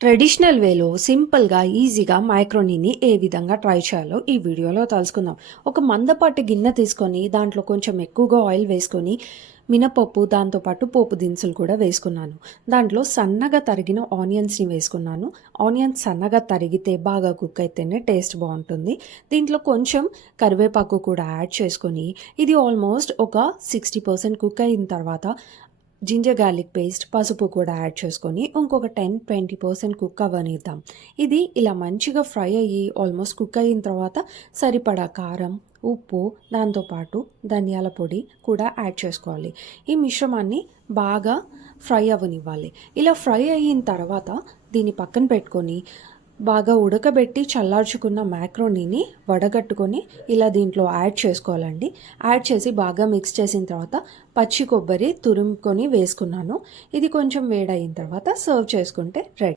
Traditional వేలో సింపుల్‌గా, ఈజీగా మైక్రోనీని ఏ విధంగా ట్రై చేయాలో ఈ వీడియోలో తెలుసుకుందాం. ఒక మందపాటి గిన్నె తీసుకొని దాంట్లో కొంచెం ఎక్కువగా ఆయిల్ వేసుకొని మినపప్పు, దాంతో పాటు పోపు దినుసులు కూడా వేసుకున్నాను. దాంట్లో సన్నగా తరిగిన ఆనియన్స్‌ని వేసుకున్నాను. ఆనియన్స్ సన్నగా తరిగితే బాగా కుక్ అయితేనే టేస్ట్ బావుంటుంది. దీంట్లో కొంచెం కరివేపాకు కూడా యాడ్ చేసుకొని ఇది ఆల్మోస్ట్ ఒక 60% కుక్ అయిన తర్వాత జింజర్ గార్లిక్ పేస్ట్, పసుపు కూడా యాడ్ చేసుకొని ఇంకొక 10-20% కుక్ అవ్వనిద్దాం. ఇది ఇలా మంచిగా ఫ్రై అయ్యి ఆల్మోస్ట్ కుక్ అయిన తర్వాత సరిపడా కారం, ఉప్పు, దాంతోపాటు ధనియాల పొడి కూడా యాడ్ చేసుకోవాలి. ఈ మిశ్రమాన్ని బాగా ఫ్రై అవ్వనివ్వాలి. ఇలా ఫ్రై అయిన తర్వాత దీన్ని పక్కన పెట్టుకొని బాగా ఉడకబెట్టి చల్లార్చుకున్న మ్యాక్రోనీని వడగట్టుకొని ఇలా దీంట్లో యాడ్ చేసుకోవాలండి. యాడ్ చేసి బాగా మిక్స్ చేసిన తర్వాత పచ్చి కొబ్బరి తురుముకొని వేసుకున్నాను. ఇది కొంచెం వేడయిన తర్వాత సర్వ్ చేసుకుంటే రెడీ.